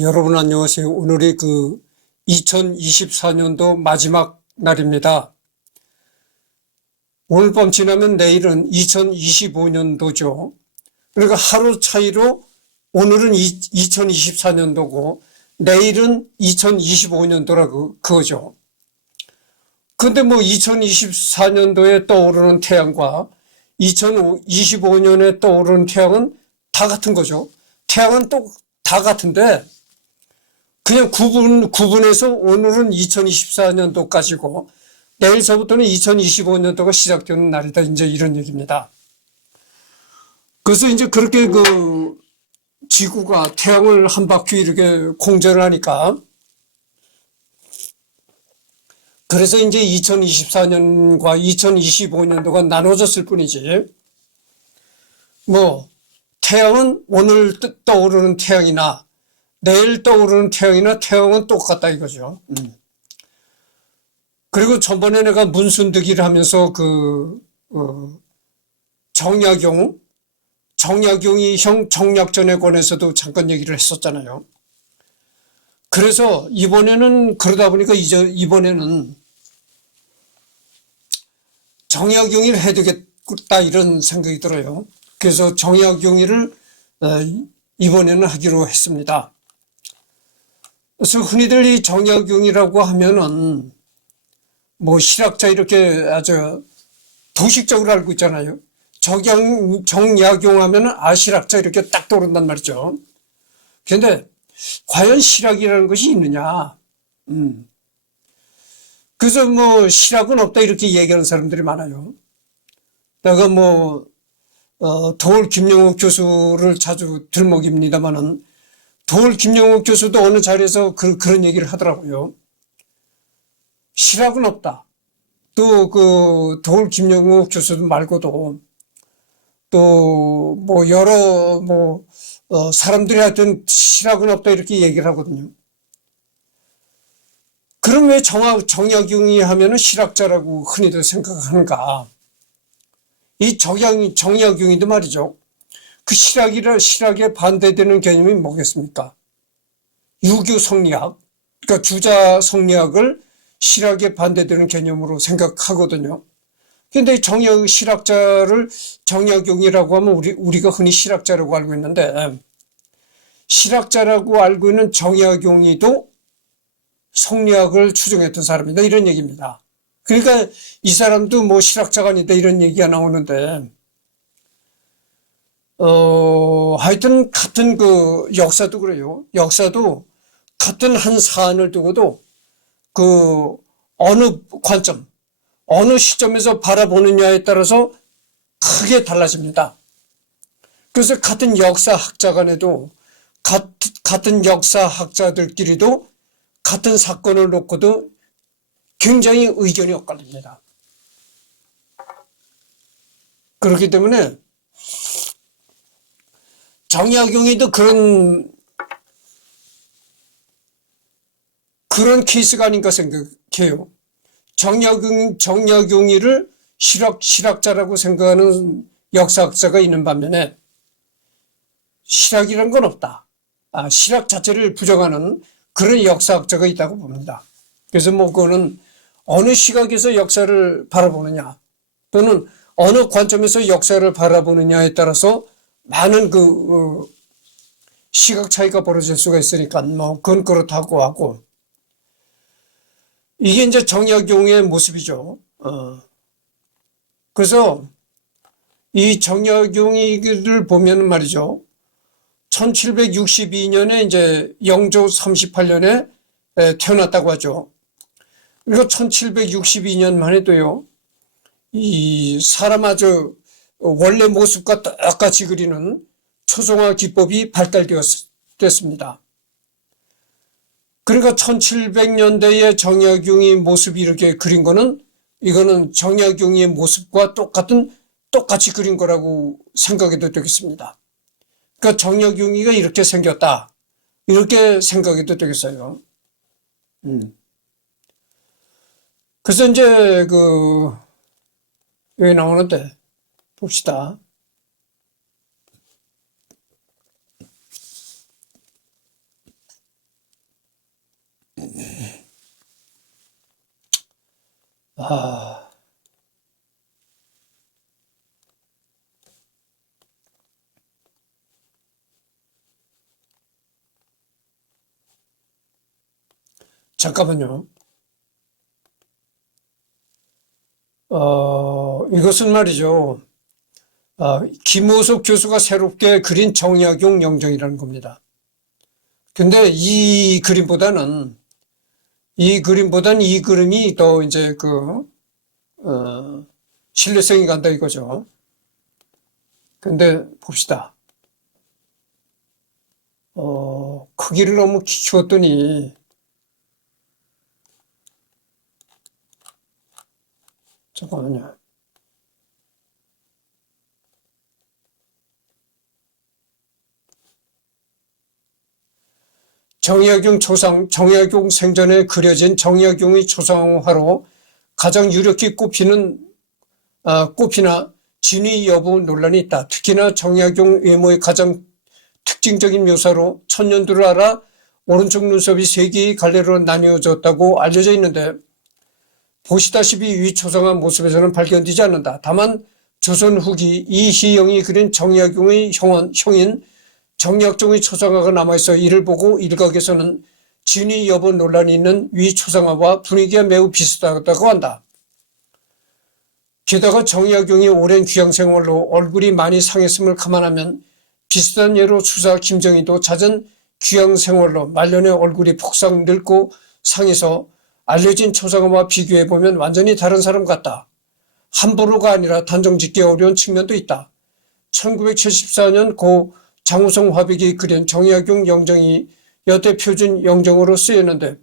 여러분 안녕하세요. 오늘이 2024년도 마지막 날입니다. 오늘 밤 지나면 내일은 2025년도죠. 그러니까 하루 차이로 오늘은 2024년도고 내일은 2025년도라고 그거죠. 근데 뭐 2024년도에 떠오르는 태양과 2025년에 떠오르는 태양은 다 같은 거죠. 태양은 또 다 같은데 그냥 구분해서 오늘은 2024년도까지고 내일서부터는 2025년도가 시작되는 날이다. 이제 이런 얘기입니다. 그래서 이제 그렇게 지구가 태양을 한 바퀴 이렇게 공전을 하니까 그래서 이제 2024년과 2025년도가 나눠졌을 뿐이지 뭐 태양은 오늘 떠오르는 태양이나 내일 떠오르는 태양이나 태양은 똑같다 이거죠. 그리고 전번에 내가 문순득이를 하면서 정약용이 형 정약전에 관해서도 잠깐 얘기를 했었잖아요. 그래서 이번에는 그러다 보니까 이번에는 정약용이를 해야 되겠다 이런 생각이 들어요. 그래서 정약용이를 이번에는 하기로 했습니다. 그래서 흔히들 이 정약용이라고 하면은 뭐 실학자 이렇게 아주 도식적으로 알고 있잖아요. 정약용 하면은 실학자 이렇게 딱 떠오른단 말이죠. 그런데 과연 실학이라는 것이 있느냐? 그래서 뭐 실학은 없다 이렇게 얘기하는 사람들이 많아요. 내가 도올 김영욱 교수를 자주 들먹입니다만은 도올 김영욱 교수도 어느 자리에서 그런 얘기를 하더라고요. 실학은 없다. 또 도올 김영욱 교수 말고도 또 뭐 여러 사람들이 하여튼 실학은 없다 이렇게 얘기를 하거든요. 그럼 왜 정약용이 하면은 실학자라고 흔히들 생각하는가? 이 정약용이도 말이죠. 그 실학에 반대되는 개념이 뭐겠습니까? 유교 성리학, 그러니까 주자 성리학을 실학에 반대되는 개념으로 생각하거든요. 그런데 실학자를 정약용이라고 하면 우리가 흔히 실학자라고 알고 있는데 실학자라고 알고 있는 정약용이도 성리학을 추종했던 사람이다 이런 얘기입니다. 그러니까 이 사람도 뭐 실학자가 아니다 이런 얘기가 나오는데 하여튼 같은 역사도 그래요. 역사도 같은 한 사안을 두고도 어느 관점, 어느 시점에서 바라보느냐에 따라서 크게 달라집니다. 그래서 같은 역사학자 간에도 같은 역사학자들끼리도 같은 사건을 놓고도 굉장히 의견이 엇갈립니다. 그렇기 때문에 정약용이도 그런 케이스가 아닌가 생각해요. 정약용이를 실학자라고 생각하는 역사학자가 있는 반면에 실학이란 건 없다. 실학 자체를 부정하는 그런 역사학자가 있다고 봅니다. 그래서 그거는 어느 시각에서 역사를 바라보느냐 또는 어느 관점에서 역사를 바라보느냐에 따라서 많은 시각 차이가 벌어질 수가 있으니까 그건 그렇다고 하고 이게 이제 정약용의 모습이죠. 그래서 이 정약용이를 보면 말이죠. 1762년에 이제 영조 38년에 태어났다고 하죠. 그리고 1762년만 해도요, 이 사람 아주 원래 모습과 똑같이 그리는 초성화 기법이 발달되었습니다. 그러니까 1700년대에 정약용이 모습이 이렇게 그린 거는 이거는 정약용의 모습과 똑같이 그린 거라고 생각해도 되겠습니다. 그러니까 정약용이가 이렇게 생겼다. 이렇게 생각해도 되겠어요. 그래서 이제 여기 나오는데 봅시다. 아, 잠깐만요. 이것은 말이죠. 김호석 교수가 새롭게 그린 정약용 영정이라는 겁니다. 근데 이 그림보다는 이 그림이 더 이제 신뢰성이 간다 이거죠. 근데 봅시다. 크기를 너무 키웠더니, 잠깐만요. 정약용 생전에 그려진 정약용의 초상화로 가장 유력히 꼽히나 진위 여부 논란이 있다. 특히나 정약용 외모의 가장 특징적인 묘사로 천년두를 알아 오른쪽 눈썹이 3개의 갈래로 나뉘어졌다고 알려져 있는데, 보시다시피 위 초상화 모습에서는 발견되지 않는다. 다만 조선 후기 이희영이 그린 정약용의 형인 정약종의 초상화가 남아있어 이를 보고 일각에서는 진위 여부 논란이 있는 위 초상화와 분위기가 매우 비슷하다고 한다. 게다가 정약용이 오랜 귀양생활로 얼굴이 많이 상했음을 감안하면 비슷한 예로 추사 김정희도 잦은 귀양생활로 말년에 얼굴이 폭삭 늙고 상해서 알려진 초상화와 비교해보면 완전히 다른 사람 같다. 함부로가 아니라 단정짓기 어려운 측면도 있다. 1974년 고 장우성 화백이 그린 정약용 영정이 여태 표준 영정으로 쓰였는데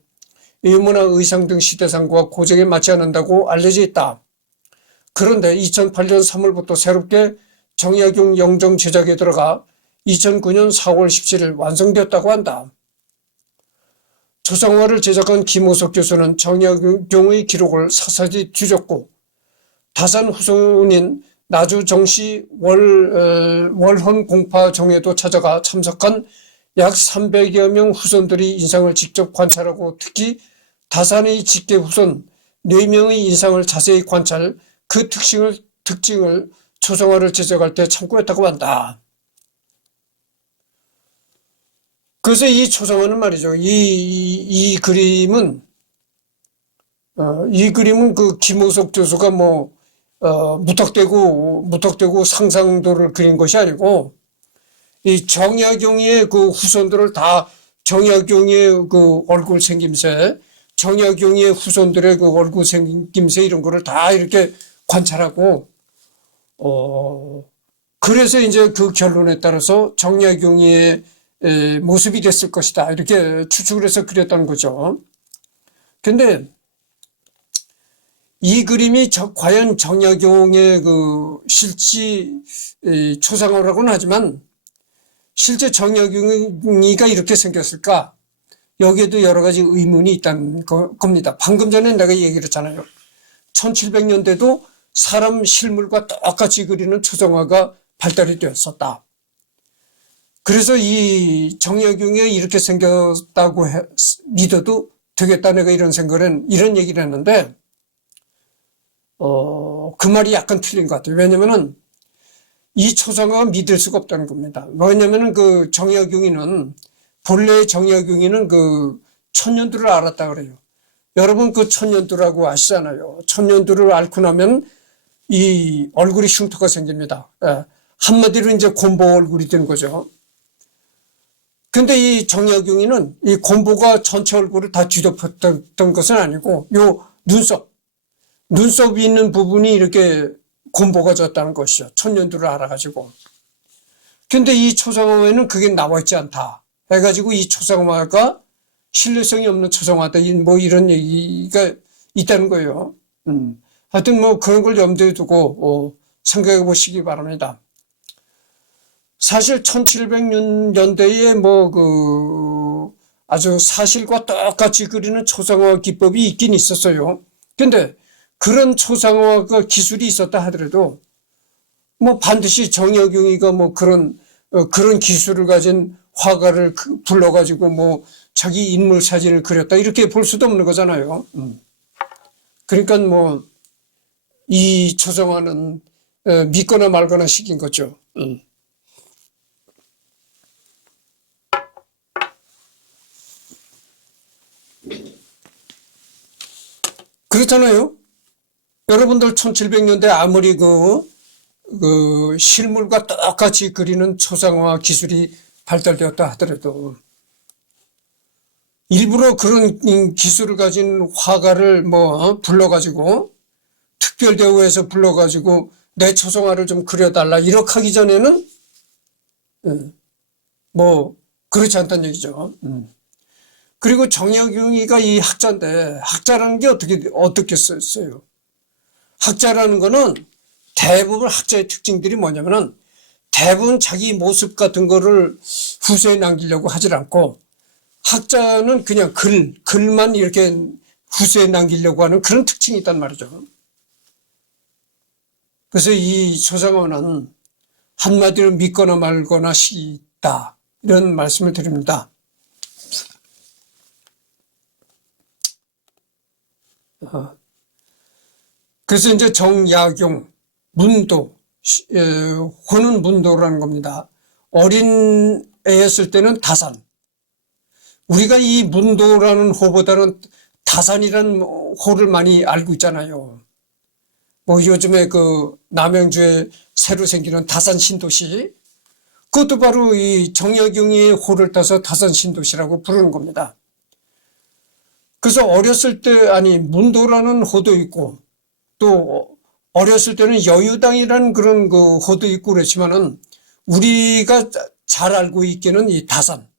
유무나 의상 등 시대상과 고정에 맞지 않는다고 알려져 있다. 그런데 2008년 3월부터 새롭게 정약용 영정 제작에 들어가 2009년 4월 17일 완성되었다고 한다. 초상화를 제작한 김호석 교수는 정약용의 기록을 사사지 뒤졌고 다산 후손인 나주 정씨 월헌 공파정에도 찾아가 참석한 약 300여 명 후손들의 인상을 직접 관찰하고 특히 다산의 직계 후손 4명의 인상을 자세히 관찰, 그 특징을 초상화를 제작할 때 참고했다고 한다. 그래서 이 초상화는 말이죠. 이 그림은 그 김호석 교수가 무턱대고 상상도를 그린 것이 아니고, 이 정약용의 그 후손들을 다 정약용의 그 얼굴 생김새, 정약용의 후손들의 그 얼굴 생김새 이런 거를 다 이렇게 관찰하고, 그래서 이제 그 결론에 따라서 정약용의 모습이 됐을 것이다. 이렇게 추측을 해서 그렸다는 거죠. 근데 이 그림이 과연 정약용의 그 실제 초상화라고는 하지만 실제 정약용이가 이렇게 생겼을까? 여기에도 여러 가지 의문이 있다는 겁니다. 방금 전에 내가 얘기를 했잖아요. 1700년대도 사람 실물과 똑같이 그리는 초상화가 발달이 되었었다. 그래서 이 정약용이 이렇게 생겼다고 믿어도 되겠다. 내가 이런 얘기를 했는데, 그 말이 약간 틀린 것 같아요. 왜냐면은 이 초상화가 믿을 수가 없다는 겁니다. 왜냐면은 그 본래 정약용이는 그 천년두를 알았다 그래요. 여러분 그 천년두라고 아시잖아요. 천년두를 앓고 나면 이 얼굴이 흉터가 생깁니다. 한마디로 이제 곰보 얼굴이 된 거죠. 근데 이 정약용이는 이 곰보가 전체 얼굴을 다 뒤덮었던 것은 아니고 요 눈썹이 있는 부분이 이렇게 곰보가 졌다는 것이죠. 천년두를 알아가지고. 근데 이 초상화에는 그게 나와 있지 않다 해가지고 이 초상화가 신뢰성이 없는 초상화다. 이런 얘기가 있다는 거예요. 하여튼 그런 걸 염두에 두고 생각해 보시기 바랍니다. 사실 1700년대에 아주 사실과 똑같이 그리는 초상화 기법이 있긴 있었어요. 근데 그런 초상화가 기술이 있었다 하더라도 반드시 정약용이가 그런 기술을 가진 화가를 불러가지고 자기 인물 사진을 그렸다 이렇게 볼 수도 없는 거잖아요. 그러니까 뭐 이 조정환은 믿거나 말거나 시킨 거죠. 그렇잖아요. 여러분들 1700년대 아무리 그 실물과 똑같이 그리는 초상화 기술이 발달되었다 하더라도 일부러 그런 기술을 가진 화가를 불러가지고 특별대우에서 불러가지고 내 초상화를 좀 그려달라 이렇게 하기 전에는 그렇지 않다는 얘기죠. 그리고 정약용이가 이 학자인데 학자라는 게 어떻게 썼어요? 학자라는 거는 대부분 학자의 특징들이 뭐냐면은 대부분 자기 모습 같은 거를 후세에 남기려고 하질 않고 학자는 그냥 글만 이렇게 후세에 남기려고 하는 그런 특징이 있단 말이죠. 그래서 이 초상화는 한마디로 믿거나 말거나 시다 이런 말씀을 드립니다. 그래서 이제 정약용, 문도, 호는 문도라는 겁니다. 어린 애였을 때는 다산. 우리가 이 문도라는 호보다는 다산이라는 호를 많이 알고 있잖아요. 요즘에 그 남양주에 새로 생기는 다산 신도시. 그것도 바로 이 정약용의 호를 따서 다산 신도시라고 부르는 겁니다. 그래서 어렸을 때, 문도라는 호도 있고, 또 어렸을 때는 여유당이라는 그런 그 호도 있고 그렇지만은 우리가 잘 알고 있기는 이 다산,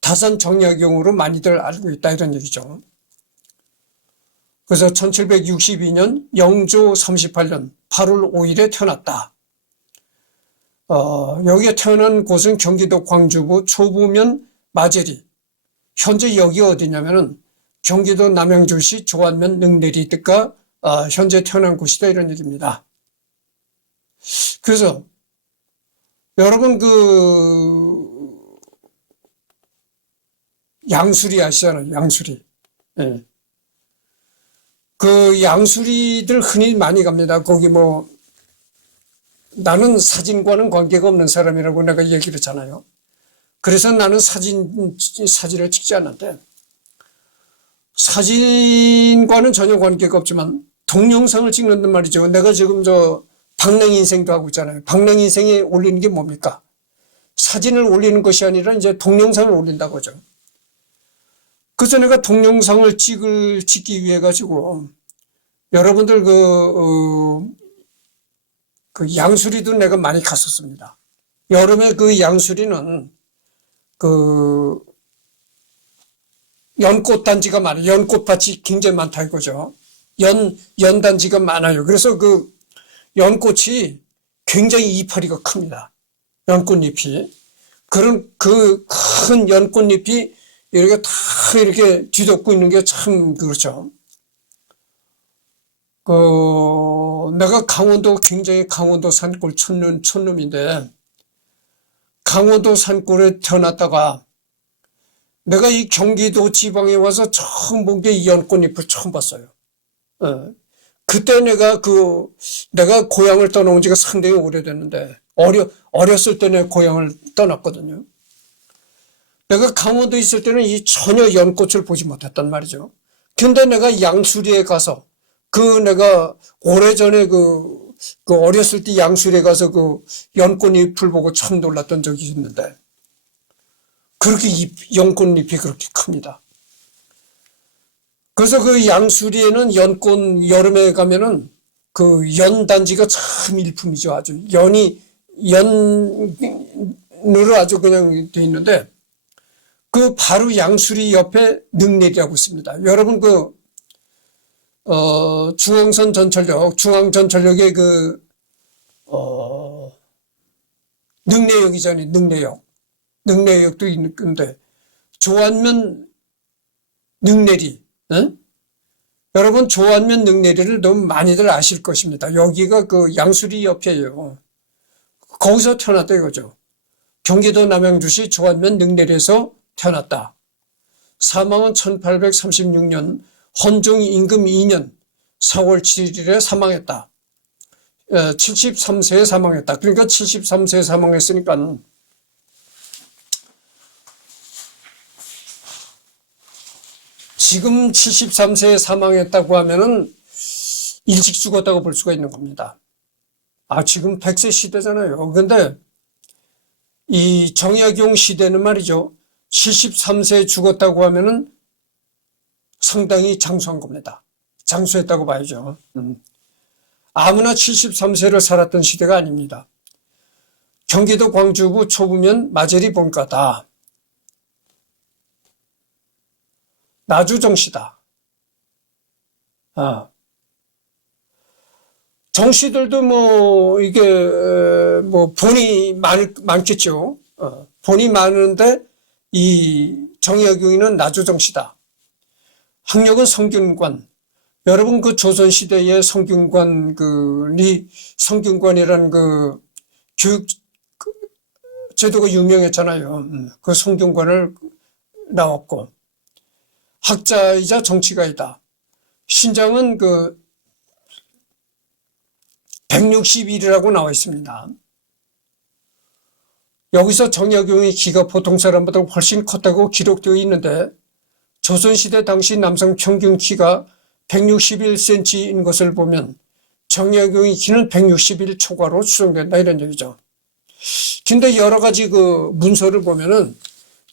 다산 정약용으로 많이들 알고 있다 이런 얘기죠. 그래서 1762년 영조 38년 8월 5일에 태어났다. 여기에 태어난 곳은 경기도 광주부 초부면 마제리. 현재 여기 어디냐면은 경기도 남양주시 조안면 능내리 뜻과 현재 태어난 곳이다 이런 얘기입니다. 그래서 여러분 양수리 아시잖아요. 양수리. 그 양수리들 흔히 많이 갑니다. 거기 나는 사진과는 관계가 없는 사람이라고 내가 얘기를 했잖아요. 그래서 나는 사진을 찍지 않는데 사진과는 전혀 관계가 없지만 동영상을 찍는단 말이죠. 내가 지금 방랑인생도 하고 있잖아요. 방랑인생에 올리는 게 뭡니까? 사진을 올리는 것이 아니라 이제 동영상을 올린다고 하죠. 그래서 내가 동영상을 찍기 위해 가지고 여러분들 그 양수리도 내가 많이 갔었습니다. 여름에 그 양수리는 연꽃단지가 많아요. 연꽃밭이 굉장히 많다 이거죠. 연단지가 많아요. 그래서 그 연꽃이 굉장히 이파리가 큽니다. 연꽃잎이. 그런 그 큰 연꽃잎이 이렇게 다 이렇게 뒤덮고 있는 게 참 그렇죠. 내가 굉장히 강원도 산골 촌놈인데 강원도 산골에 태어났다가 내가 이 경기도 지방에 와서 처음 본 게 이 연꽃잎을 처음 봤어요. 그때 내가 고향을 떠나온 지가 상당히 오래됐는데, 어렸을 때 내 고향을 떠났거든요. 내가 강원도에 있을 때는 전혀 연꽃을 보지 못했단 말이죠. 근데 내가 양수리에 가서, 내가 오래전에 어렸을 때 양수리에 가서 연꽃잎을 보고 처음 놀랐던 적이 있는데, 그렇게 연꽃잎이 그렇게 큽니다. 그래서 그 양수리에는 여름에 가면은 연단지가 참 일품이죠. 아주 연으로 아주 그냥 돼 있는데, 바로 양수리 옆에 능내리라고 있습니다. 여러분 중앙전철역에 능내역이잖아요. 능내역도 있는데, 조안면 능내리, 여러분 조안면 능내리를 너무 많이들 아실 것입니다. 여기가 양수리 옆이에요. 거기서 태어났다 이거죠. 경기도 남양주시 조안면 능내리에서 태어났다. 사망은 1836년 헌종 임금 2년 4월 7일에 사망했다. 73세에 사망했다. 그러니까 73세에 사망했으니까 지금 73세에 사망했다고 하면은 일찍 죽었다고 볼 수가 있는 겁니다. 지금 100세 시대잖아요. 근데 이 정약용 시대는 말이죠. 73세에 죽었다고 하면은 상당히 장수한 겁니다. 장수했다고 봐야죠. 아무나 73세를 살았던 시대가 아닙니다. 경기도 광주구 초부면 마제리 본가다. 나주정씨다. 정씨들도 이게 본이 많겠죠. 본이 많은데 이 정약용이는 나주정씨다. 학력은 성균관. 여러분 그 조선시대의 성균관이라는 그 교육 제도가 유명했잖아요. 그 성균관을 나왔고, 학자이자 정치가이다. 신장은 161이라고 나와 있습니다. 여기서 정약용의 키가 보통 사람보다 훨씬 컸다고 기록되어 있는데, 조선시대 당시 남성 평균 키가 161cm인 것을 보면 정약용의 키는 161 초과로 추정된다, 이런 얘기죠. 근데 여러 가지 그 문서를 보면은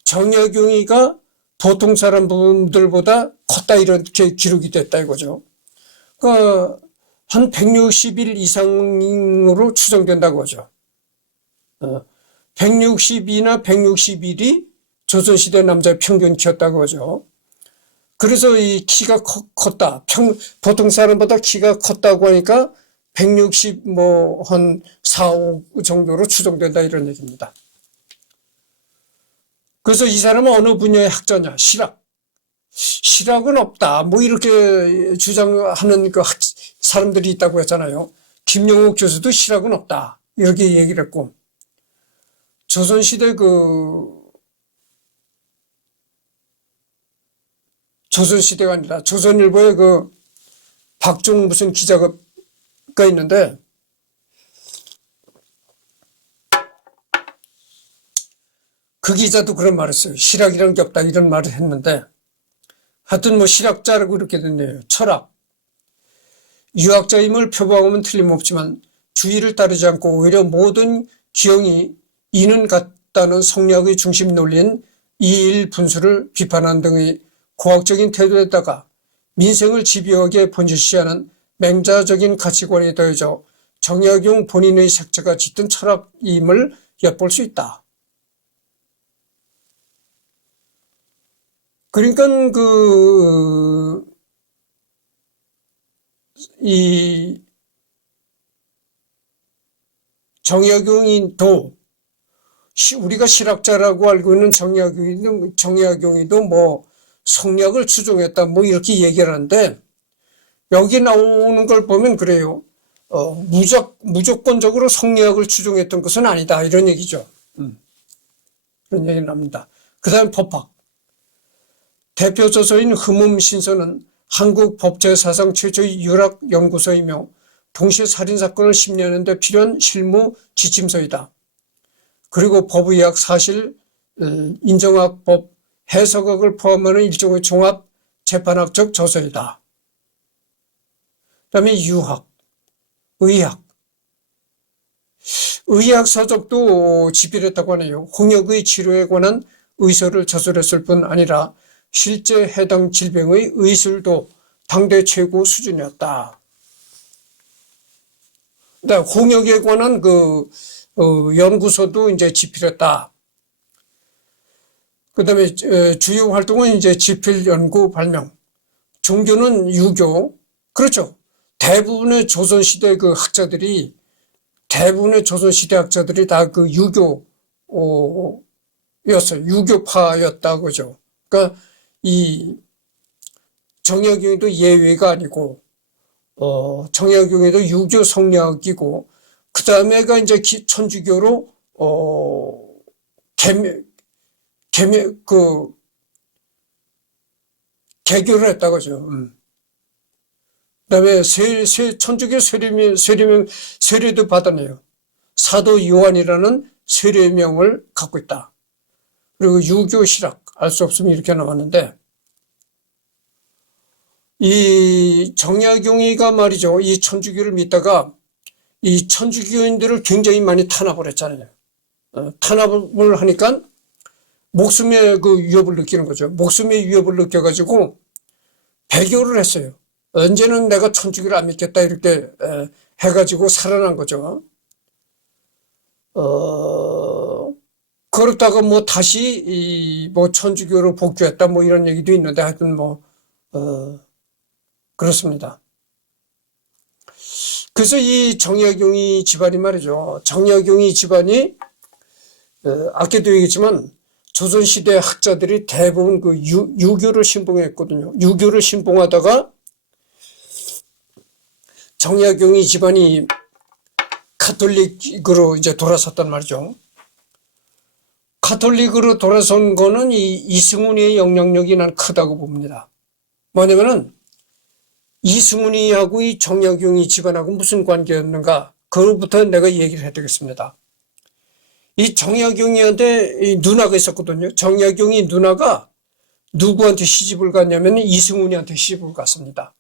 정약용이가 보통 사람들보다 컸다, 이렇게 기록이 됐다 이거죠. 그러니까 한 161 이상으로 추정된다고 하죠. 162나 161이 조선시대 남자의 평균 키였다고 하죠. 그래서 이 키가 컸다. 보통 사람보다 키가 컸다고 하니까 160 한 4, 5 정도로 추정된다, 이런 얘기입니다. 그래서 이 사람은 어느 분야의 학자냐? 실학은 없다. 이렇게 주장하는 그 사람들이 있다고 했잖아요. 김영욱 교수도 실학은 없다, 이렇게 얘기를 했고, 조선시대 조선시대가 아니라 조선일보에 박종 무슨 기자가 있는데, 그 기자도 그런 말을 했어요. 실학이란 게 없다, 이런 말을 했는데, 하여튼 실학자라고 이렇게 됐네요. 철학. 유학자임을 표방하면 틀림없지만 주의를 따르지 않고 오히려 모든 기형이 이는 같다는 성리학의 중심 논리인 이일 분수를 비판한 등의 고학적인 태도에다가 민생을 집요하게 번지시하는 맹자적인 가치관이 더해져 정약용 본인의 색채가 짙은 철학임을 엿볼 수 있다. 그러니까 이 정약용이도 우리가 실학자라고 알고 있는 정약용이도 성리학을 추종했다, 이렇게 얘기를 하는데, 여기 나오는 걸 보면 그래요. 무조건적으로 성리학을 추종했던 것은 아니다, 이런 얘기죠. 그런 얘기를 합니다. 그 다음 법학. 대표 저서인 흠음신서는 한국 법제사상 최초의 유락연구소이며 동시에 살인사건을 심리하는 데 필요한 실무 지침서이다. 그리고 법의학, 사실, 인정학, 법, 해석학을 포함하는 일종의 종합 재판학적 저서이다. 그 다음에 유학, 의학. 의학 서적도 집필했다고 하네요. 홍역의 치료에 관한 의서를 저술했을 뿐 아니라 실제 해당 질병의 의술도 당대 최고 수준이었다. 홍역에 관한 연구소도 이제 집필했다. 그 다음에 주요 활동은 이제 집필, 연구, 발명. 종교는 유교. 그렇죠. 대부분의 조선시대 학자들이 다 유교였어요. 유교파였다, 그죠. 그러니까 이 정약용도 예외가 아니고, 정약용도 유교 성리학이고, 그 다음에가 이제 천주교로, 개교를 했다고죠. 그다음에 천주교 세례도 받았네요. 사도 요한이라는 세례명을 갖고 있다. 그리고 유교 실학 알 수 없으면 이렇게 나왔는데, 이 정약용이가 말이죠, 이 천주교를 믿다가 이 천주교인들을 굉장히 많이 탄압을 했잖아요. 탄압을 하니까 목숨의 그 위협을 느끼는 거죠. 목숨의 위협을 느껴가지고 배교를 했어요. 언제는 내가 천주교를 안 믿겠다 이렇게 해가지고 살아난 거죠. 그렇다가 뭐 다시 뭐 천주교로 복귀했다 뭐 이런 얘기도 있는데, 하여튼 뭐 그렇습니다. 그래서 이 정약용이 집안이 말이죠. 정약용이 집안이 아까도 얘기했지만 조선시대 학자들이 대부분 그 유교를 신봉했거든요. 유교를 신봉하다가 정약용이 집안이 카톨릭으로 이제 돌아섰단 말이죠. 카톨릭으로 돌아선 거는 이 이승훈이의 영향력이 난 크다고 봅니다. 뭐냐면은 이승훈이하고 이 정약용이 집안하고 무슨 관계였는가, 그로부터 내가 얘기를 해드리겠습니다. 이 정약용이한테 이 누나가 있었거든요. 정약용이 누나가 누구한테 시집을 갔냐면 이승훈이한테 시집을 갔습니다.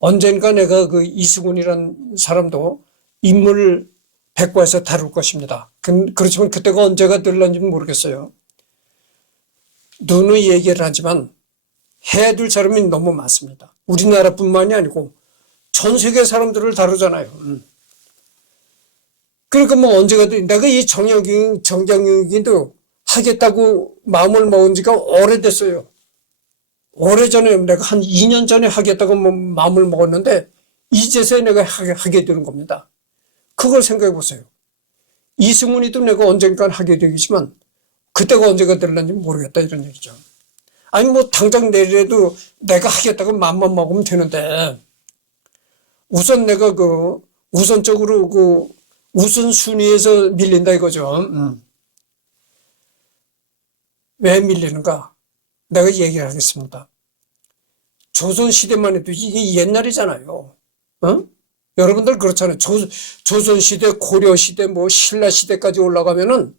언젠가 내가 그 이승훈이란 사람도 인물 백과에서 다룰 것입니다. 그렇지만 그때가 언제가 될런지는 모르겠어요. 누누이 얘기를 하지만 해야 될 사람이 너무 많습니다. 우리나라뿐만이 아니고 전 세계 사람들을 다루잖아요. 그러니까 뭐 언제가 내가 이 정약용도 하겠다고 마음을 먹은 지가 오래됐어요. 오래전에 내가 한 2년 전에 하겠다고 마음을 먹었는데 이제서야 내가 하게 되는 겁니다. 그걸 생각해 보세요. 이승훈이도 내가 언젠간 하게 되겠지만 그때가 언제가 될런지 모르겠다 이런 얘기죠. 아니 뭐 당장 내일에도 내가 하겠다고 마음만 먹으면 되는데, 우선 내가 우선적으로 우선순위에서 밀린다 이거죠. 왜 밀리는가? 내가 얘기를 하겠습니다. 조선시대만 해도 이게 옛날이잖아요. 여러분들 그렇잖아요. 조선시대, 고려시대, 뭐 신라시대까지 올라가면은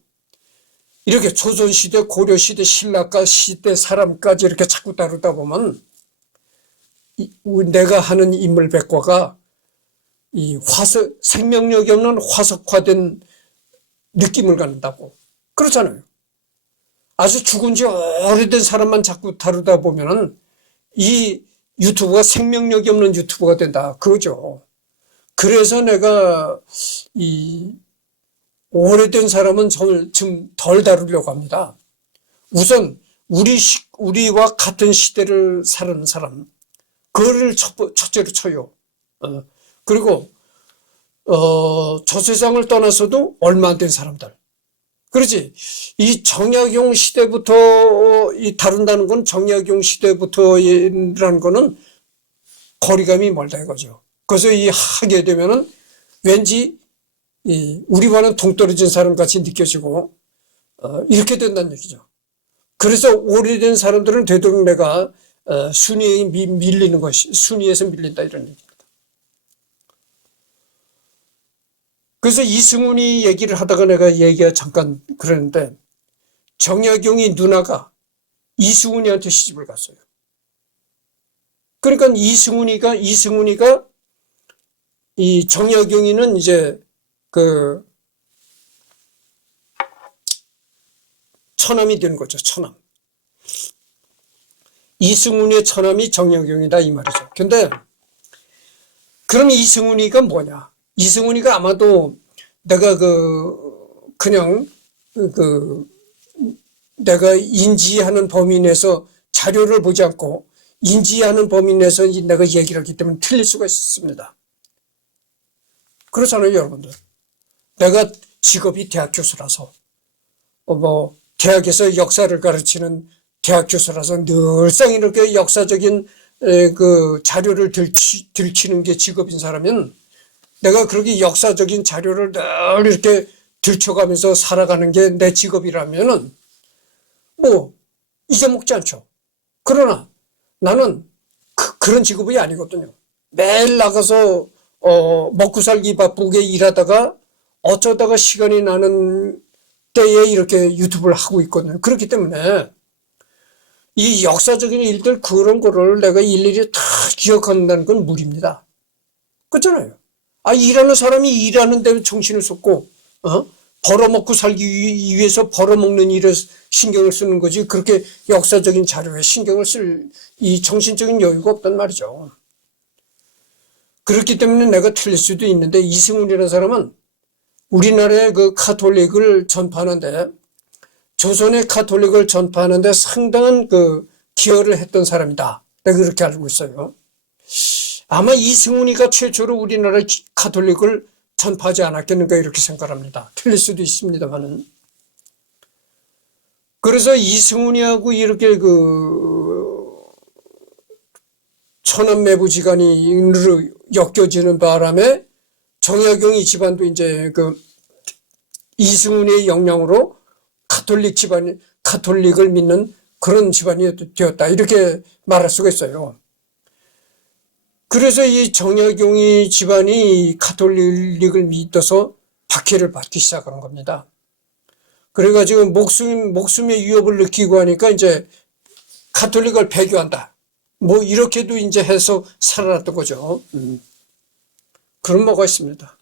이렇게 조선시대, 고려시대, 신라시대 사람까지 이렇게 자꾸 다루다 보면 내가 하는 인물 백과가 이 생명력이 없는 화석화된 느낌을 갖는다고. 그렇잖아요. 아주 죽은 지 오래된 사람만 자꾸 다루다 보면은 이 유튜브가 생명력이 없는 유튜브가 된다. 그거죠. 그래서 내가 이 오래된 사람은 좀 덜 다루려고 합니다. 우선 우리와 같은 시대를 사는 사람, 그거를 첫째로 쳐요. 그리고 저 세상을 떠나서도 얼마 안 된 사람들. 그렇지. 이 정약용 시대부터 다룬다는 건, 정약용 시대부터라는 거는 거리감이 멀다 이거죠. 그래서 하게 되면은 왠지 우리와는 동떨어진 사람 같이 느껴지고 이렇게 된다는 얘기죠. 그래서 오래된 사람들은 되도록 내가 순위에 밀리는 것이, 순위에서 밀린다 이런 얘기입니다. 그래서 이승훈이 얘기를 하다가 내가 얘기가 잠깐 그랬는데, 정약용이 누나가 이승훈이한테 시집을 갔어요. 그러니까 이승훈이가 이 정약용이는 이제 처남이 되는 거죠. 처남. 이승훈이의 처남이 정약용이다 이 말이죠. 근데 그럼 이승훈이가 뭐냐? 이승훈이가 아마도 내가 그냥 내가 인지하는 범위 내에서 자료를 보지 않고 인지하는 범위 내에서 내가 얘기를 하기 때문에 틀릴 수가 있습니다. 그렇잖아요, 여러분들. 내가 직업이 대학 교수라서 뭐 대학에서 역사를 가르치는 대학 교수라서 늘상 이렇게 역사적인 그 자료를 들키는 게 직업인 사람은, 내가 그렇게 역사적인 자료를 늘 이렇게 들춰가면서 살아가는 게 내 직업이라면은 뭐 잊어먹지 않죠. 그러나 나는 그런 직업이 아니거든요. 매일 나가서 먹고 살기 바쁘게 일하다가 어쩌다가 시간이 나는 때에 이렇게 유튜브를 하고 있거든요. 그렇기 때문에 이 역사적인 일들 그런 거를 내가 일일이 다 기억한다는 건 무리입니다. 그렇잖아요. 일하는 사람이 일하는 데 정신을 쏟고 벌어먹고 살기 위해서 벌어먹는 일에 신경을 쓰는 거지 그렇게 역사적인 자료에 신경을 쓸 이 정신적인 여유가 없단 말이죠. 그렇기 때문에 내가 틀릴 수도 있는데 이승훈이라는 사람은 우리나라의 그 카톨릭을 전파하는데 조선의 카톨릭을 전파하는데 상당한 그 기여를 했던 사람이다. 내가 그렇게 알고 있어요. 아마 이승훈이가 최초로 우리나라 카톨릭을 전파하지 않았겠는가 이렇게 생각합니다. 틀릴 수도 있습니다만은. 그래서 이승훈이하고 이렇게 천안매부지간이 엮여지는 바람에 정약용이 집안도 이제 이승훈의 영향으로 카톨릭을 믿는 그런 집안이 되었다. 이렇게 말할 수가 있어요. 그래서 이 정약용이 집안이 카톨릭을 믿어서 박해를 받기 시작하는 겁니다. 그래가지고 목숨의 위협을 느끼고 하니까 이제 카톨릭을 배교한다. 뭐 이렇게도 이제 해서 살아났던 거죠. 그런 뭐가 있습니다.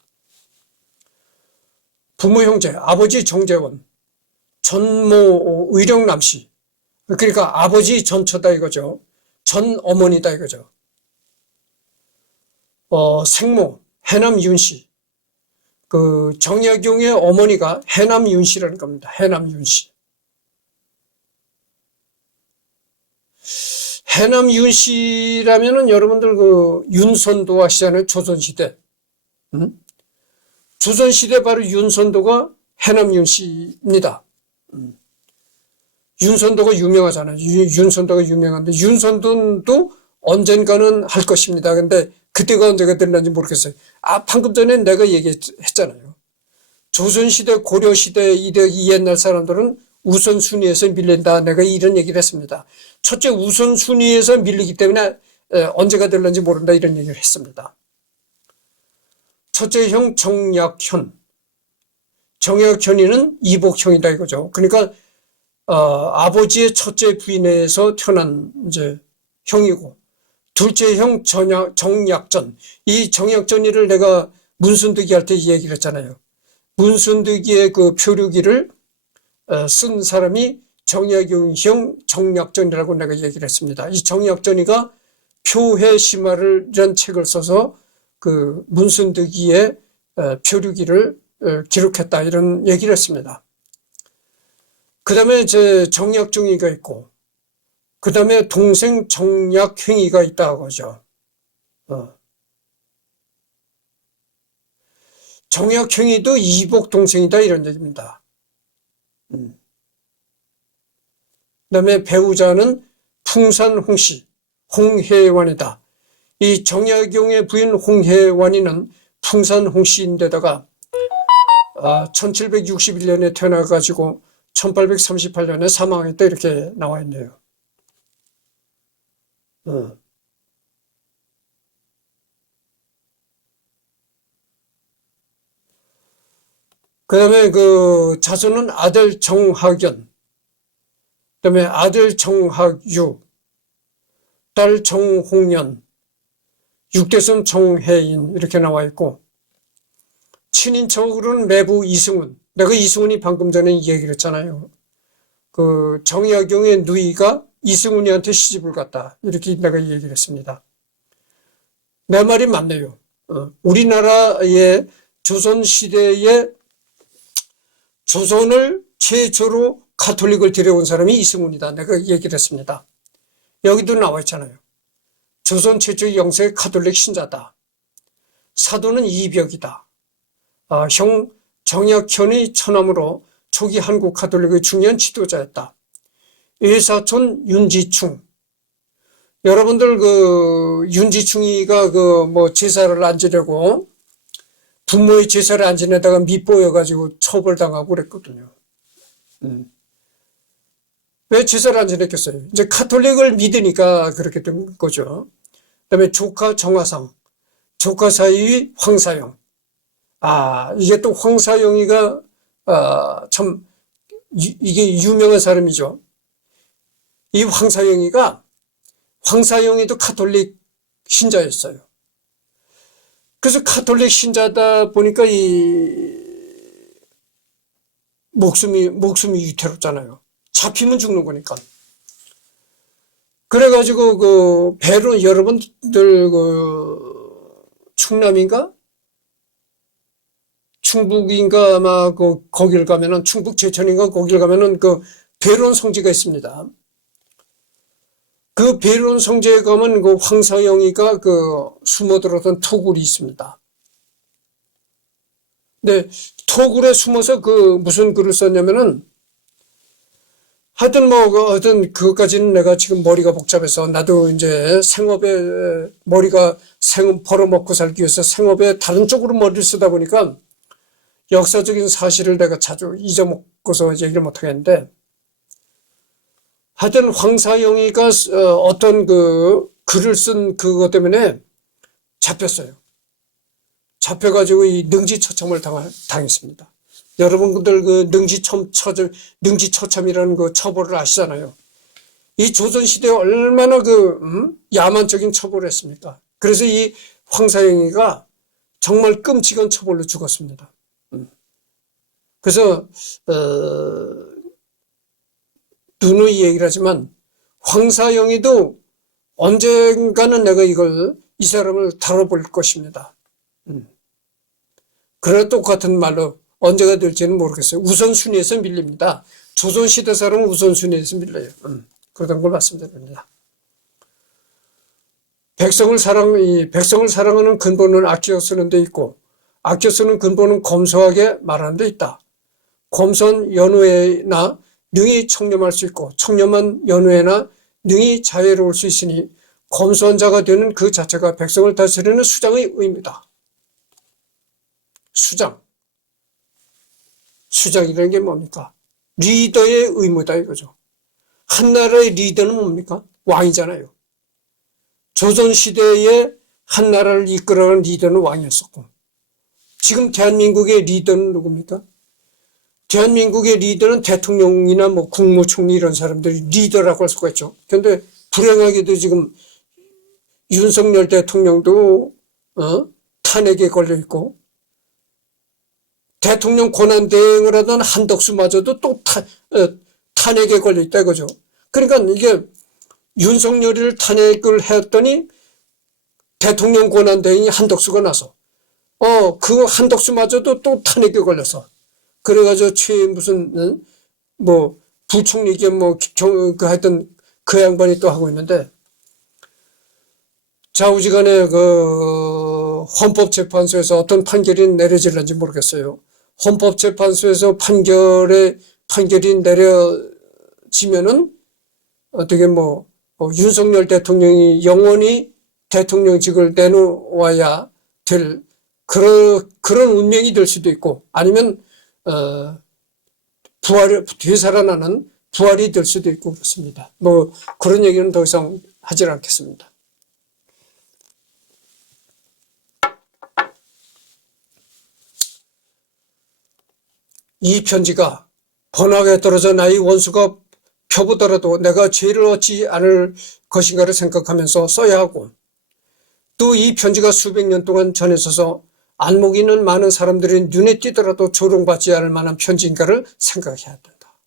부모 형제, 아버지 정재원, 전모 의령남씨. 그러니까 아버지 전처다 이거죠. 전 어머니다 이거죠. 생모 해남 윤씨. 정약용의 어머니가 해남 윤씨라는 겁니다. 해남 윤씨. 해남 윤씨라면은 여러분들 윤선도 아시잖아요. 조선시대. 조선시대 바로 윤선도가 해남 윤씨입니다. 윤선도가 유명하잖아요. 윤선도가 유명한데 윤선도도 언젠가는 할 것입니다. 근데 그때가 언제가 될는지 모르겠어요. 방금 전에 내가 얘기했잖아요. 조선시대, 고려시대 이 옛날 사람들은 우선순위에서 밀린다. 내가 이런 얘기를 했습니다. 첫째 우선순위에서 밀리기 때문에 언제가 될는지 모른다. 이런 얘기를 했습니다. 첫째 형 정약현. 정약현이는 이복형이다 이거죠. 그러니까 아버지의 첫째 부인에서 태어난 이제 형이고 둘째 형 정약전. 이 정약전이를 내가 문순득이 할 때 얘기를 했잖아요. 문순득이의 그 표류기를 쓴 사람이 정약용 정약전이라고 내가 얘기를 했습니다. 이 정약전이가 표해심화를 책을 써서 문순득이의 표류기를 기록했다 이런 얘기를 했습니다. 그 다음에 이제 정약종이가 있고 그 다음에 동생 정약행이가 있다고 하죠. 정약행이도 이복 동생이다 이런 얘기입니다. 그 다음에 배우자는 풍산홍씨, 홍혜환이다. 이 정약용의 부인 홍혜환이는 풍산홍씨인데다가 1761년에 태어나가지고 1838년에 사망했다 이렇게 나와 있네요. 그 다음에 자손은 아들 정학연, 그 다음에 아들 정학유, 딸 정홍연, 육대손 정혜인 이렇게 나와 있고 친인척으로는 매부 이승훈. 내가 이승훈이 방금 전에 얘기를 했잖아요. 정약용의 누이가 이승훈이한테 시집을 갔다. 이렇게 내가 얘기를 했습니다. 내 말이 맞네요. 우리나라의 조선시대에 조선을 최초로 가톨릭을 들여온 사람이 이승훈이다. 내가 얘기를 했습니다. 여기도 나와 있잖아요. 조선 최초의 영세 가톨릭 신자다. 사도는 이벽이다. 형 정약현의 처남으로 초기 한국 가톨릭의 중요한 지도자였다. 외사촌 윤지충. 여러분들 윤지충이가 제사를 안 지내고 부모의 제사를 안 지내다가 밉보여가지고 처벌당하고 그랬거든요. 왜 제사를 안 지냈겠어요? 이제 카톨릭을 믿으니까 그렇게 된 거죠. 그다음에 조카 정화상, 조카 사위 황사영. 이게 또 황사영이가 참 이게 유명한 사람이죠. 이 황사영이도 카톨릭 신자였어요. 그래서 카톨릭 신자다 보니까 이 목숨이 위태롭잖아요. 잡히면 죽는 거니까. 그래가지고 그 배로 여러분들 그 충남인가 충북인가 아마 그 거길 가면은 충북 제천인가 거길 가면은 그 배론 성지가 있습니다. 그 배론 성지에 가면 그 황사영이가 그 숨어들었던 토굴이 있습니다. 근데 토굴에 숨어서 그 무슨 글을 썼냐면은 하여튼 하여튼 그것까지는 내가 지금 머리가 복잡해서 나도 이제 생업에 머리가 벌어먹고 살기 위해서 생업에 다른 쪽으로 머리를 쓰다 보니까 역사적인 사실을 내가 자주 잊어먹고서 얘기를 못하겠는데 하여튼 황사영이가 어떤 그 글을 쓴 그것 때문에 잡혔어요. 잡혀가지고 이 능지처참을 당했습니다. 여러분들 그 능지처참이라는 그 처벌을 아시잖아요. 이 조선시대에 얼마나 야만적인 처벌을 했습니까? 그래서 이 황사영이가 정말 끔찍한 처벌로 죽었습니다. 그래서 누누이 얘기를 하지만 황사영이도 언젠가는 내가 이 사람을 다뤄볼 것입니다. 그러나 똑같은 말로 언제가 될지는 모르겠어요. 우선순위에서 밀립니다. 조선시대 사람은 우선순위에서 밀려요. 그런 걸 말씀드립니다. 백성을 사랑하는 근본은 아껴 쓰는 데 있고 아껴 쓰는 근본은 검소하게 말하는 데 있다. 검소한 연후에나 능히 청렴할 수 있고 청렴한 연후에나 능히 자애로울 수 있으니 검소한 자가 되는 그 자체가 백성을 다스리는 수장의 의무다. 수장이라는 게 뭡니까? 리더의 의무다 이거죠. 한 나라의 리더는 뭡니까? 왕이잖아요. 조선시대에 한 나라를 이끌어가는 리더는 왕이었었고 지금 대한민국의 리더는 누굽니까? 대한민국의 리더는 대통령이나 뭐 국무총리 이런 사람들이 리더라고 할 수가 있죠. 그런데 불행하게도 지금 윤석열 대통령도 탄핵에 걸려 있고 대통령 권한 대행을 하던 한덕수마저도 또 탄핵에 걸려 있다 이거죠. 그러니까 이게 윤석열을 탄핵을 했더니 대통령 권한 대행이 한덕수가 나서 그 한덕수마저도 또 탄핵에 걸려서 그래가지고 부총리 겸 하여튼 그 양반이 또 하고 있는데 좌우지간에 그 헌법재판소에서 어떤 판결이 내려질는지 모르겠어요. 헌법재판소에서 판결이 내려지면은 어떻게 윤석열 대통령이 영원히 대통령직을 내놓아야 될 그런 운명이 될 수도 있고 아니면 되살아나는 부활이 될 수도 있고 그렇습니다. 그런 얘기는 더 이상 하질 않겠습니다. 이 편지가 번화하게 떨어져 나의 원수가 펴보더라도 내가 죄를 얻지 않을 것인가를 생각하면서 써야 하고 또 이 편지가 수백 년 동안 전해져서 안목 있는 많은 사람들이 눈에 띄더라도 조롱받지 않을 만한 편지인가를 생각해야 된다.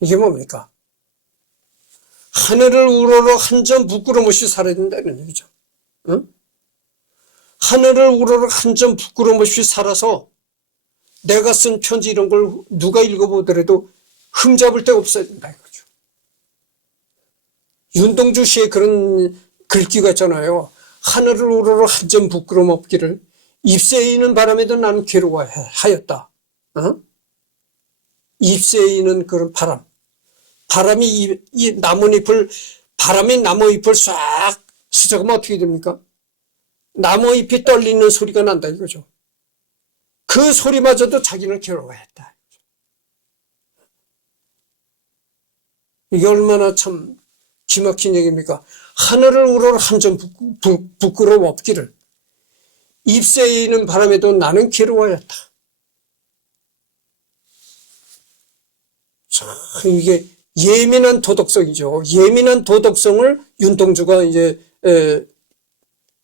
이게 뭡니까? 하늘을 우러러 한 점 부끄럼 없이 살아야 된다는 얘기죠. 응? 하늘을 우러러 한 점 부끄럼 없이 살아서 내가 쓴 편지 이런 걸 누가 읽어보더라도 흠잡을 데가 없어야 된다 이거죠. 윤동주 씨의 그런 글귀가 있잖아요. 하늘을 우러러 한 점 부끄럼 없기를 잎새이는 바람에도 나는 괴로워하였다. 잎새이는 그런 바람이 이 나뭇잎을 바람이 나무잎을 싹 스쳐가면 어떻게 됩니까? 나무잎이 떨리는 소리가 난다 이거죠. 그 소리마저도 자기는 괴로워했다. 이게 얼마나 참 기막힌 얘기입니까? 하늘을 우러러 한 점 부끄러움 없기를. 잎새에 있는 바람에도 나는 괴로워하였다. 참 이게 예민한 도덕성이죠. 예민한 도덕성을 윤동주가 이제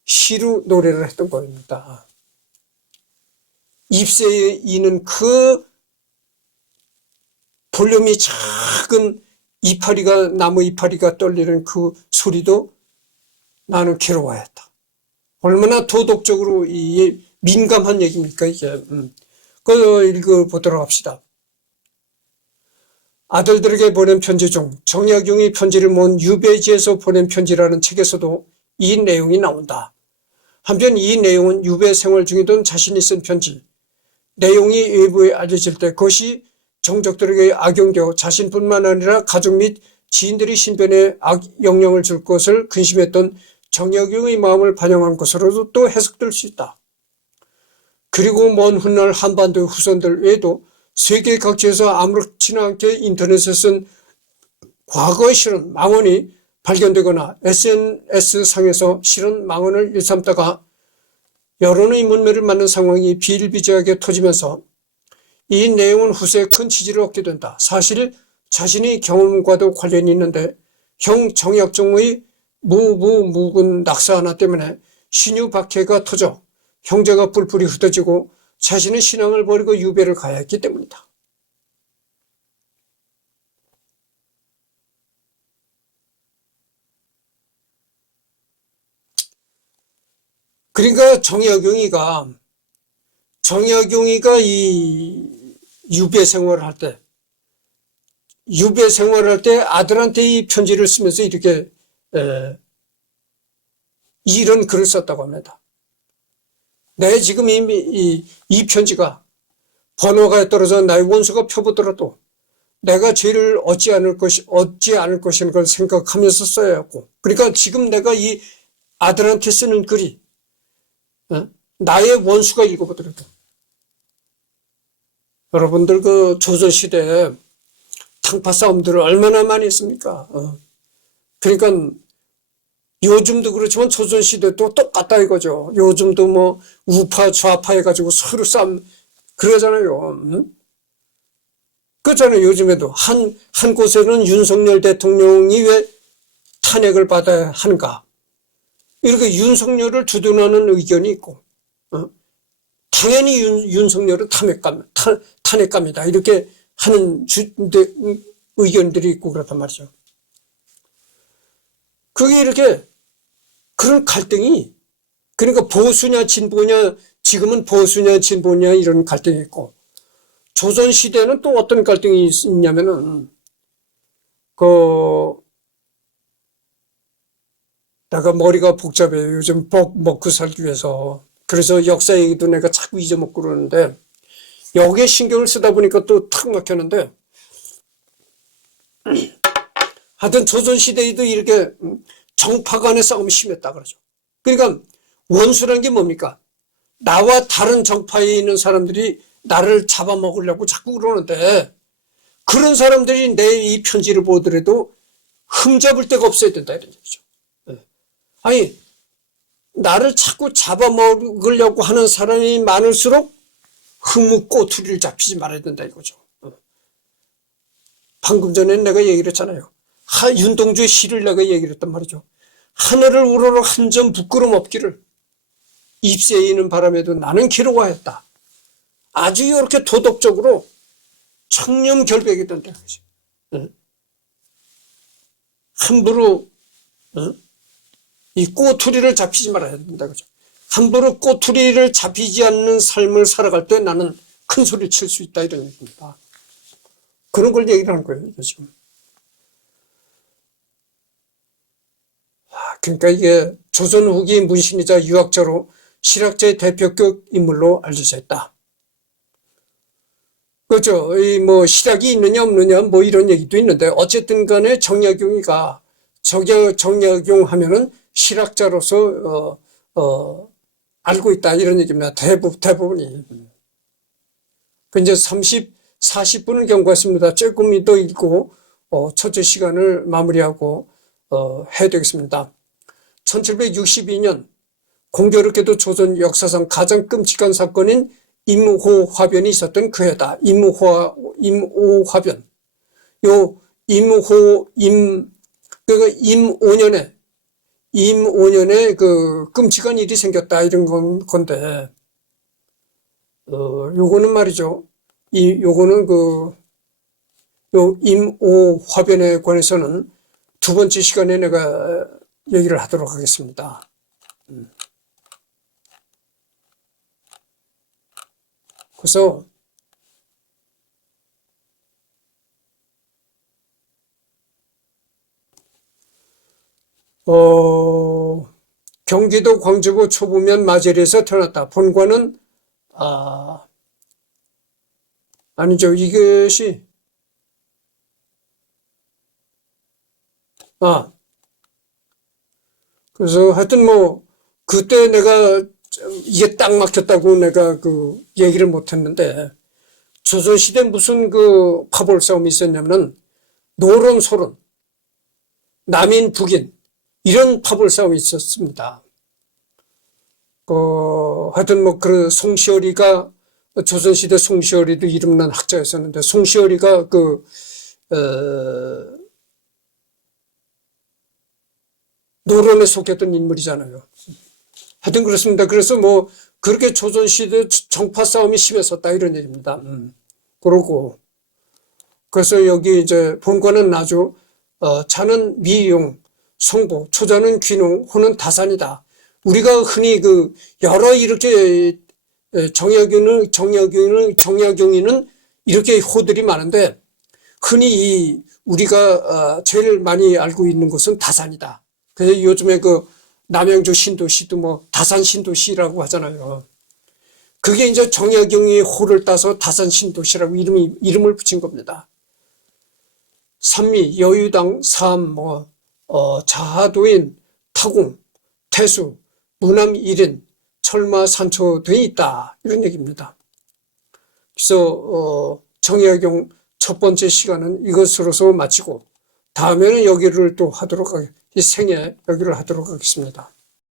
시로 노래를 했던 겁니다. 잎새에 있는 그 볼륨이 작은 이파리가, 나무 이파리가 떨리는 그 소리도 나는 괴로워했다. 얼마나 도덕적으로 민감한 얘기입니까, 이게. 그거 읽어보도록 합시다. 아들들에게 보낸 편지 중 정약용이 편지를 모은 유배지에서 보낸 편지라는 책에서도 이 내용이 나온다. 한편 이 내용은 유배 생활 중이던 자신이 쓴 편지, 내용이 외부에 알려질 때 그것이 정적들에게 악용되어 자신뿐만 아니라 가족 및 지인들이 신변에 악영향을 줄 것을 근심했던 정약용의 마음을 반영한 것으로도 또 해석될 수 있다. 그리고 먼 훗날 한반도의 후손들 외에도 세계 각지에서 아무렇지나 않게 인터넷에 쓴 과거의 실은 망언이 발견되거나 SNS상에서 실은 망언을 일삼다가 여론의 문매를 맞는 상황이 비일비재하게 터지면서 이 내용은 후세에 큰 지지를 얻게 된다. 사실 자신의 경험과도 관련이 있는데 형 정약종의 묵은 낙사 하나 때문에 신유 박해가 터져 형제가 뿔뿔이 흩어지고 자신의 신앙을 버리고 유배를 가야 했기 때문이다. 그러니까 정약용이가 이 유배 생활을 할 때 아들한테 이 편지를 쓰면서 이렇게 이런 글을 썼다고 합니다. 내 지금 이 편지가 번호가 떨어져 나의 원수가 펴보더라도 내가 죄를 얻지 않을 것이라는 걸 생각하면서 써야 했고, 그러니까 지금 내가 이 아들한테 쓰는 글이 나의 원수가 읽어보더라도, 여러분들 그 조선시대에 탕파 싸움들을 얼마나 많이 했습니까? 그러니까 요즘도 그렇지만 조선시대도 똑같다 이거죠. 요즘도 뭐 우파 좌파 해가지고 서로 싸움 그러잖아요. 그렇잖아요. 요즘에도 한 곳에는 윤석열 대통령이 왜 탄핵을 받아야 하는가, 이렇게 윤석열을 주둔하는 의견이 있고, 당연히 윤석열은 탄핵감이다 이렇게 하는 의견들이 있고 그렇단 말이죠. 그게 이렇게 그런 갈등이, 그러니까 보수냐 진보냐, 지금은 보수냐 진보냐 이런 갈등이 있고, 조선시대는 또 어떤 갈등이 있냐면은 내가 머리가 복잡해요. 요즘 먹고 살기 위해서. 그래서 역사 얘기도 내가 자꾸 잊어먹고 그러는데, 여기에 신경을 쓰다 보니까 또 탁 막혔는데, 하여튼 조선시대에도 이렇게 정파 간의 싸움이 심했다 그러죠. 그러니까 원수라는 게 뭡니까? 나와 다른 정파에 있는 사람들이 나를 잡아먹으려고 자꾸 그러는데, 그런 사람들이 내 이 편지를 보더라도 흠잡을 데가 없어야 된다 이런 얘기죠. 아니, 나를 자꾸 잡아먹으려고 하는 사람이 많을수록 흠의 꼬투리를 잡히지 말아야 된다 이거죠. 방금 전에 내가 얘기를 했잖아요. 윤동주의 시를 내가 얘기를 했단 말이죠. 하늘을 우러러 한 점 부끄럼 없기를, 잎새에 있는 바람에도 나는 괴로워하였다. 아주 이렇게 도덕적으로 청렴결백이 된다 이거죠. 함부로 이 꼬투리를 잡히지 말아야 된다 그죠. 함부로 꼬투리를 잡히지 않는 삶을 살아갈 때 나는 큰 소리를 칠 수 있다 이런 얘기입니다. 그런 걸 얘기를 하는 거예요 지금. 그러니까 이게 조선 후기 문신이자 유학자로 실학자의 대표격 인물로 알려져 있다. 그렇죠. 뭐 실학이 있느냐 없느냐 뭐 이런 얘기도 있는데, 어쨌든 간에 정약용이가 정약용 하면은 실학자로서 알고 있다 이런 얘기입니다. 대부분이. 그 이제 40분을 경과했습니다. 조금 더 읽고 첫째 시간을 마무리하고 해야 되겠습니다. 1762년 공교롭게도 조선 역사상 가장 끔찍한 사건인 임오 화변이 있었던 그 해다. 임오 화변. 요 그러니까 임5년에 그 끔찍한 일이 생겼다 이런 건데, 요거는 말이죠. 요거는 요 임오 화변에 관해서는 두 번째 시간에 내가 얘기를 하도록 하겠습니다. 그래서 경기도 광주구 초부면 마제리에서 태어났다. 본관은 아니죠. 이것이 그래서 하여튼 뭐 그때 내가 이게 딱 막혔다고 내가 그 얘기를 못 했는데, 조선시대 무슨 그 파벌 싸움이 있었냐면은 노론 소론, 남인 북인 이런 파벌 싸움이 있었습니다. 하여튼 뭐 그 송시열이가, 조선시대 송시열이도 이름난 학자였었는데, 송시열이가 노론에 속했던 인물이잖아요. 하여튼 그렇습니다. 그래서 뭐 그렇게 조선시대 정파 싸움이 심했었다 이런 얘기입니다. 그러고 그래서 여기 이제 본관은 나주, 자는 미용, 송보, 초자는 귀농, 호는 다산이다. 우리가 흔히 그 여러 이렇게 정약용이는 이렇게 호들이 많은데, 흔히 우리가 제일 많이 알고 있는 것은 다산이다. 그래서 요즘에 그 남양주 신도시도 뭐 다산 신도시라고 하잖아요. 그게 이제 정약용이 호를 따서 다산 신도시라고 이름을 붙인 겁니다. 산미, 여유당, 사암, 자하도인, 타공, 태수, 무남 1인, 철마, 산초 등이 있다. 이런 얘기입니다. 그래서 정약용 첫 번째 시간은 이것으로서 마치고, 다음에는 여기를 또 하도록 이 생에 여기를 하도록 하겠습니다.